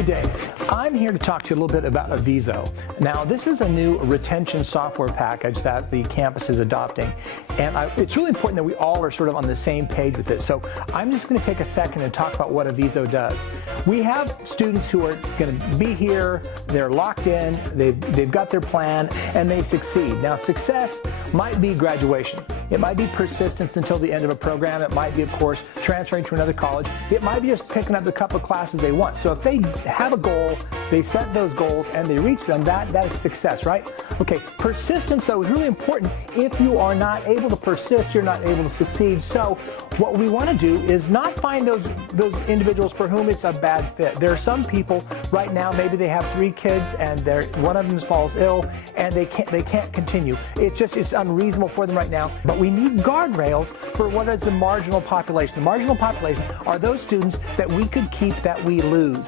Good day. I'm here to talk to you a little bit about Avizo. Now, this is a new retention software package that the campus is adopting, and it's really important that we all are sort of on the same page with it. So I'm just going to take a second and talk about what Avizo does. We have students who are going to be here, they're locked in, they've got their plan, and they succeed. Now, success might be graduation. It might be persistence until the end of a program. It might be, of course, transferring to another college. It might be just picking up the couple of classes they want. So if they have a goal, they set those goals, and they reach them, that is success, right? Okay, persistence, though, is really important. If you are not able to persist, you're not able to succeed. So what we want to do is not find those individuals for whom it's a bad fit. There are some people right now, maybe they have 3 kids, and one of them falls ill, and they can't continue. It's unreasonable for them right now. But we need guardrails for what is the marginal population. The marginal population are those students that we could keep that we lose.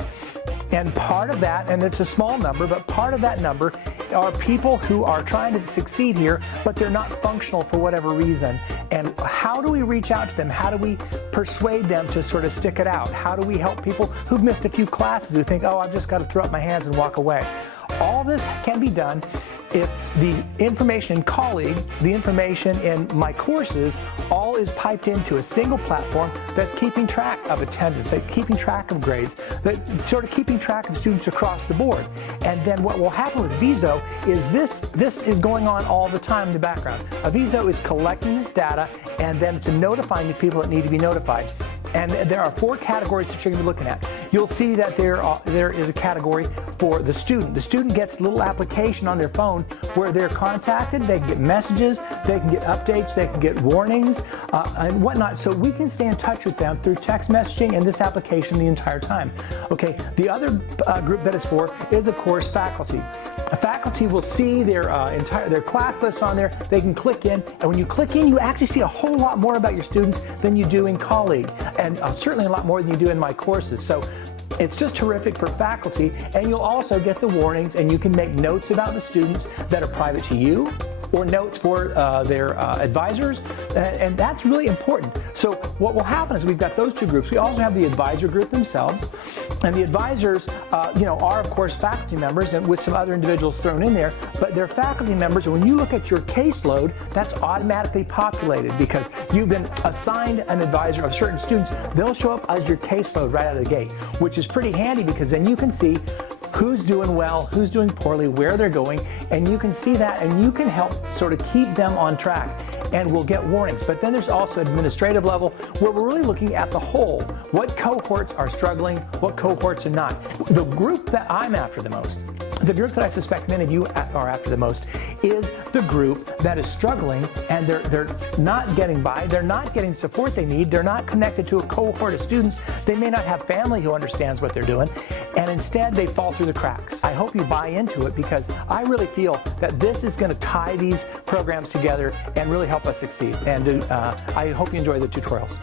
And part of that, and it's a small number, but part of that number are people who are trying to succeed here, but they're not functional for whatever reason. And how do we reach out to them? How do we persuade them to sort of stick it out? How do we help people who've missed a few classes who think, oh, I've just got to throw up my hands and walk away? All this can be done if the information in Colleague, the information in my courses, all is piped into a single platform that's keeping track of attendance, that's keeping track of grades, that's sort of keeping track of students across the board. And then what will happen with Avizo is this is going on all the time in the background. Avizo is collecting this data, and then it's notifying the people that need to be notified. And there are 4 categories that you're going to be looking at. You'll see that there is a category for the student. The student gets a little application on their phone where they're contacted, they can get messages, they can get updates, they can get warnings, and whatnot. So we can stay in touch with them through text messaging and this application the entire time. Okay, the other group that it's for is, of course, faculty. Faculty will see their class list on there. They can click in, and when you click in, you actually see a whole lot more about your students than you do in Colleague, and certainly a lot more than you do in my courses. So it's just terrific for faculty, and you'll also get the warnings, and you can make notes about the students that are private to you, or notes for their advisors, and that's really important. So what will happen is we've got those 2 groups. We also have the advisor group themselves, and the advisors are, of course, faculty members, and with some other individuals thrown in there, but they're faculty members, and when you look at your caseload, that's automatically populated because you've been assigned an advisor of certain students. They'll show up as your caseload right out of the gate, which is pretty handy because then you can see who's doing well, who's doing poorly, where they're going, and you can see that, and you can help sort of keep them on track, and we'll get warnings. But then there's also administrative level where we're really looking at the whole. What cohorts are struggling, what cohorts are not. The group that I'm after the most, the group that I suspect many of you are after the most, is the group that is struggling, and they're not getting by, they're not getting the support they need, they're not connected to a cohort of students, they may not have family who understands what they're doing, and instead they fall through the cracks. I hope you buy into it because I really feel that this is going to tie these programs together and really help us succeed. And I hope you enjoy the tutorials.